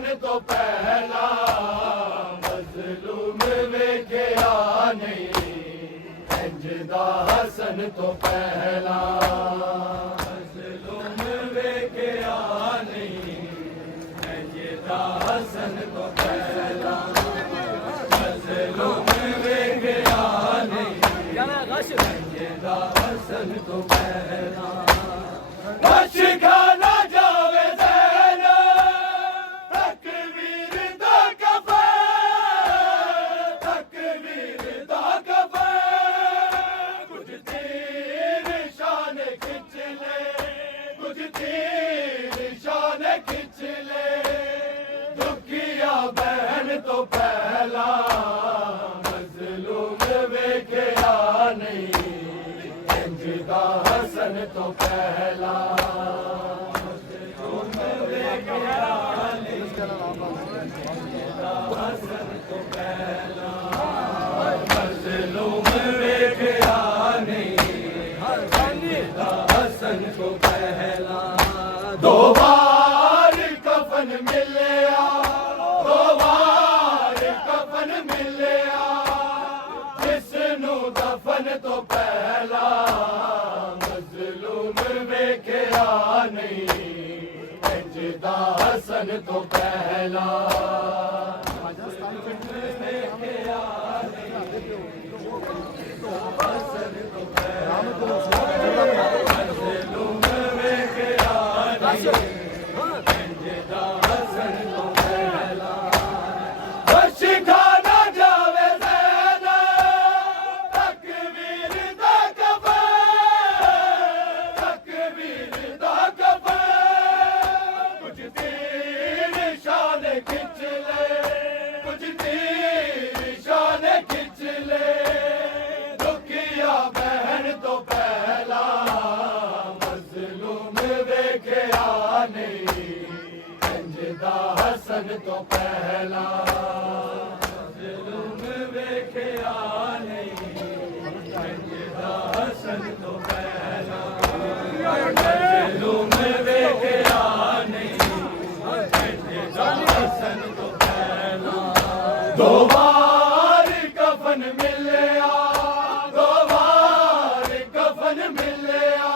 हसन तो पहला मजलूम वेखिया नहीं इंजदा हसन तो पहला मजलूम वेखिया नहीं इंजदा हसन तो पहला मजलूम वेखिया नहीं इंजदा हसन तो पहला खाना जावे ज़ैना तकवीर दा कफ़े तकवीर दा कफ़े कुछ तीर शान खिंच ले कुछ तीर शान खिंच ले दुखिया बहन तो पहला मज़लूम वेखिया नहीं इंजदा हसन तो पहला मज़लूम वेखिया नहीं हसन को पहला दो बार कफन मिलिया दो बार कफन मिलिया जिसनू दफन तो पहला मज़लूम वेखिया नहीं इंजदा हसन तो पहला खाना जावे ज़ैना तकवीर दा कफ़े तकवीर दा कफ़े कुछ तीर शान खिंच ले कुछ तीर शान खिंच ले दुखिया बहन तो पहला मज़लूम वेखिया नहीं इंजदा हसन तो पहला मज़लूम वेखिया नहीं इंजदा हसन तो पहला मज़लूम वेखिया नहीं इंजदा हसन तो पहला दो बार कफन मिलिया दो बार कफन मिलिया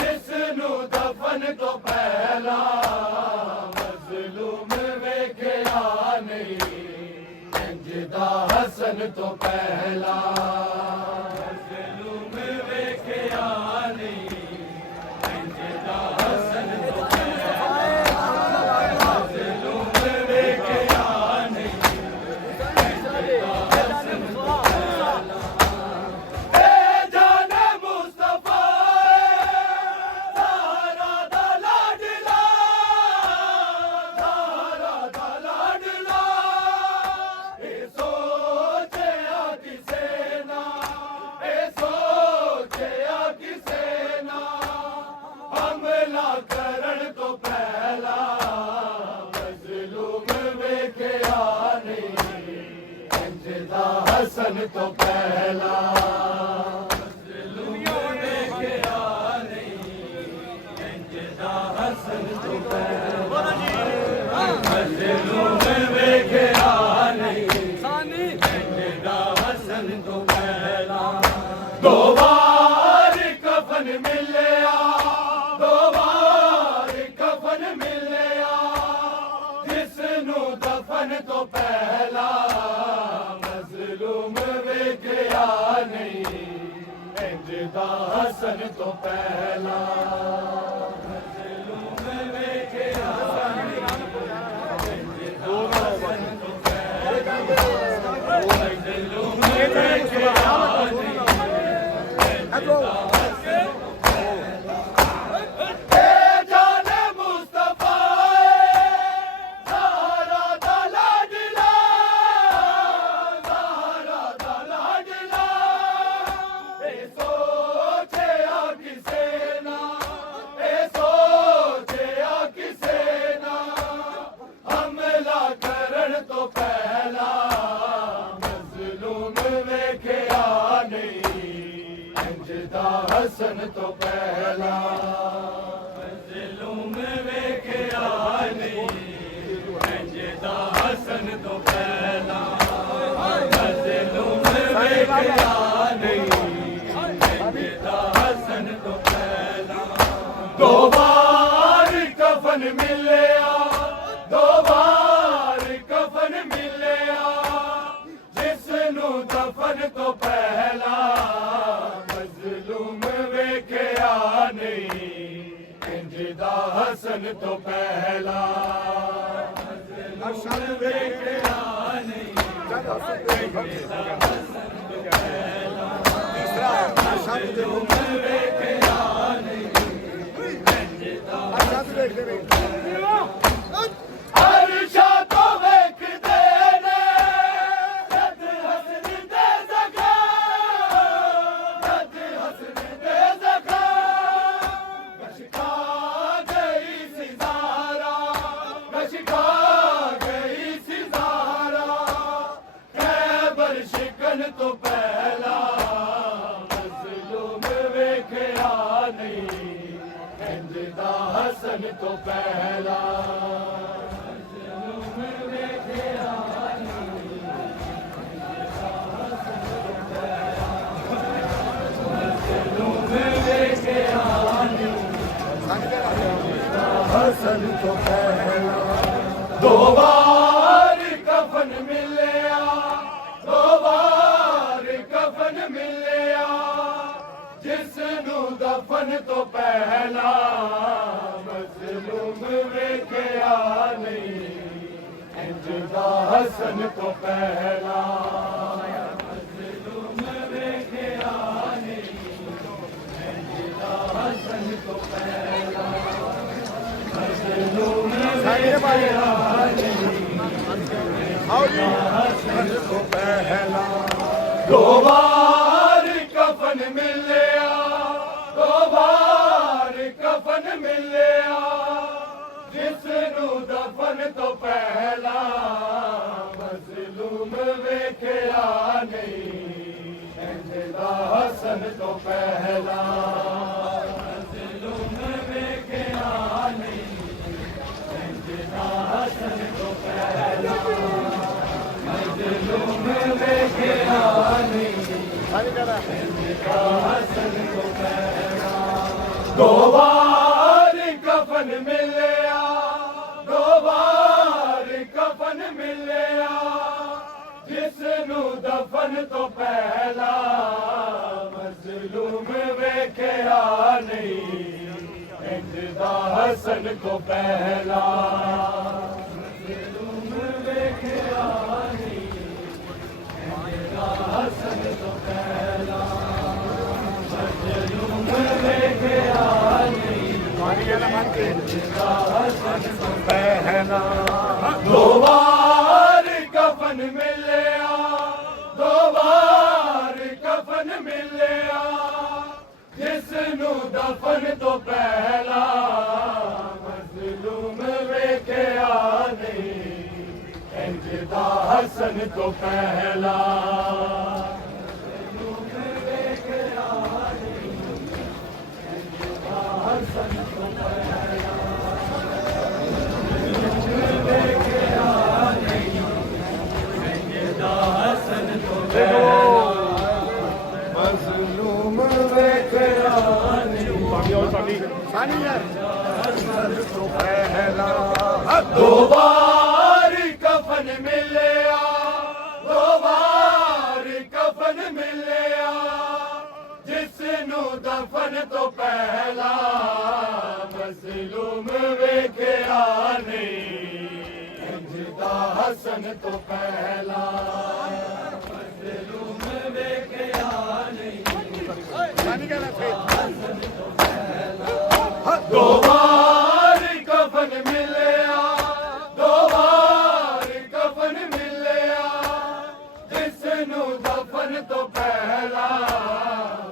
जिसनू दफन तो पहला मज़लूम वेखिया नहीं इंजदा हसन तो पहला मज़लूम वेखिया नहीं इंजदा हसन तो पहला मज़लूम वेखिया नहीं इंजदा हसन तो पहला ए जाने मुस्तफा ज़हरा दा लाडला ज़हरा दा लाडला ए सोचिया किसे ना ए सोचिया किसे ना हमला करण तो पहला मज़लूम वेखिया नहीं इंजदा हसन तो पहला मज़लूम वेखिया नहीं इंजदा हसन तो पहला मज़लूम वेखिया नहीं इंजदा हसन तो पहला दो बार कफन मिलिया दो बार कफन मिलिया जिसनू दफन तो पहला मज़लूम वेखिया नहीं इंजदा हसन तो पहला मज़लूम वेखिया नहीं इंजदा हसन तो पहला मज़लूम वेखिया नहीं इंजदा हसन ए जाने मुस्तफा ज़हरा दा लाडला ज़हरा दा लाडला ए सोचिया किसे ना ए सोचिया किसे ना हमला करण तो पहला मज़लूम वेखिया नहीं इंजदा हसन तो पहला मज़लूम वेखिया नहीं ਅਰਸ਼ਾ ਤੋਂ ਵੇਖਦੇ ਨੇ ਜਦ ਹਸਨ ਦੇ ਜ਼ਖਮ ਜਦ ਹਸਨ ਦੇ ਜ਼ਖਮ ਕਸ਼ਕਾ ਗਈ ਸੀ ਜ਼ਾਰਾ ਕਸ਼ਕਾ ਗਈ ਸੀ ਜ਼ਾਰਾ ਖੈਬਰ ਸ਼ਿਕਨ ਤੋਂ ਪਹਿਲਾਂ ਮਜ਼ਲੂਮ ਵੇਖਿਆ ਨਹੀਂ ਇੰਜ ਦਾ ਹਸਨ ਤੋਂ ਪਹਿਲਾਂ हसन तो पहला दो बार कफन मिलिया दो बार कफन मिलिया जिसनू दफन तो पहला मजलूम वेखिया नहीं इंज दा हसन तो पहला मजलूम वेखिया नहीं इंज दा हसन तो पहला दो बार कफन मिलिया दो बार कफन मिलिया जिसनू दफन तो पहला मजलूम वेखिया नहीं इंज दा हसन तो पहला मजलूम वेखिया नहीं हसन तो पहला मजलूम वेखिया नहीं हसन तो पहला दो बार कफन मिलिया दो बार कफन मिलिया जिसनू दफन तो पहला मजलूम वेखिया नहीं इंज दा हसन तो पहला मजलूम वेखिया नहीं इंज दा हसन तो पहला मजलूम वेखिया नहीं इंज दा हसन तो पहला दो बार कफन मिलिया दो बार कफन मिलिया जिसनू दफन तो पहला मजलूम वेखिया नहीं इंज दा हसन तो पहला मजलूम वेखिया नहीं इंज दा हसन तो पहला मजलूम वेखिया नहीं इंज दा हसन तो पहला मजलूम वेखिया दो बार कफन मिलिया दो बार कफन मिलिया जिसनू दफन तो पहला मजलूम वेखिया नहीं इंज दा हसन तो पहला मजलूम वेखिया नहीं दो बार कफन मिलिया दो बार कफन मिलिया जिसनू दफन तो पहला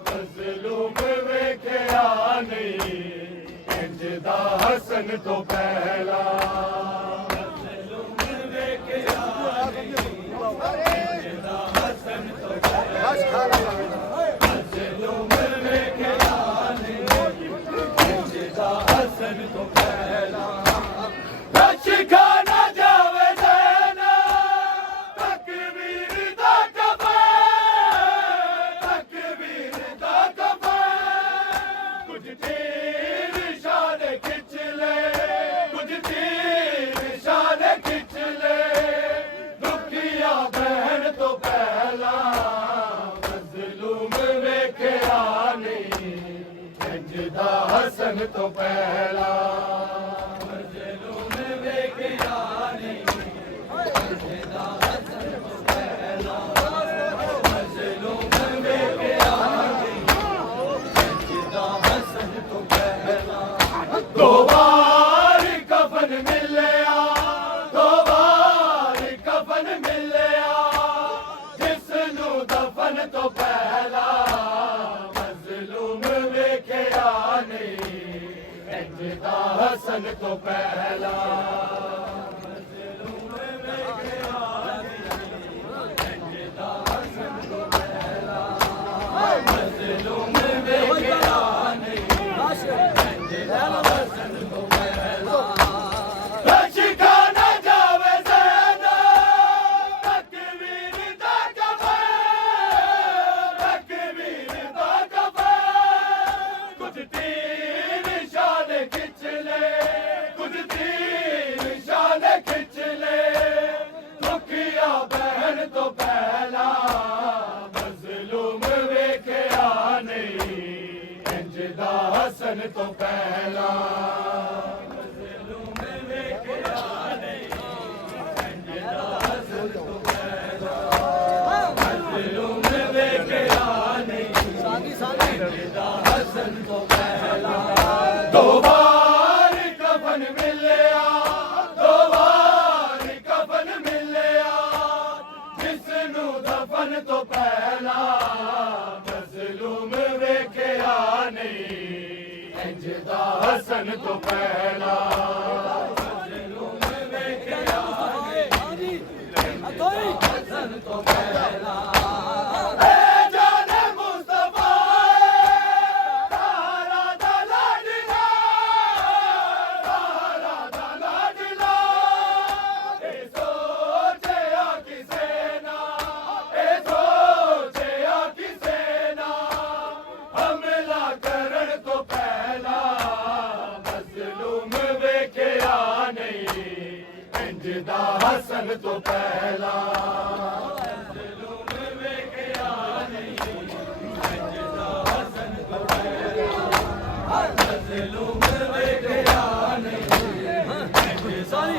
मजलूम वेखिया नहीं इंज दा हसन तो पहला मजलूम वेखिया नहीं इंज दा हसन तो पहला मजलूम वेखिया नहीं इंज दा हसन तो पहला लश्का न जावे ज़ैना तकबीर दा कफ़न तकबीर दा कफ़न कुछ तीर शान खिंच ले कुछ तीर शान खिंच ले दुखिया बहन तो पहला मजलूम वेखिया नहीं इंज दा हसन तो पहला मजलूम वेखिया नहीं हसन तो पहला दो बार कफन मिलिया दो बार कफन मिलिया जिसनू दफन तो पहला मजलूम वेखिया नहीं इंज दा हसन तो पहला मजलूम वेखिया हसन तो पहला हसन तो पहला मजलूम वेखिया नहीं हसन तो पहला मजलूम वेखिया नहीं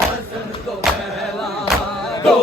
हसन तो पहला दो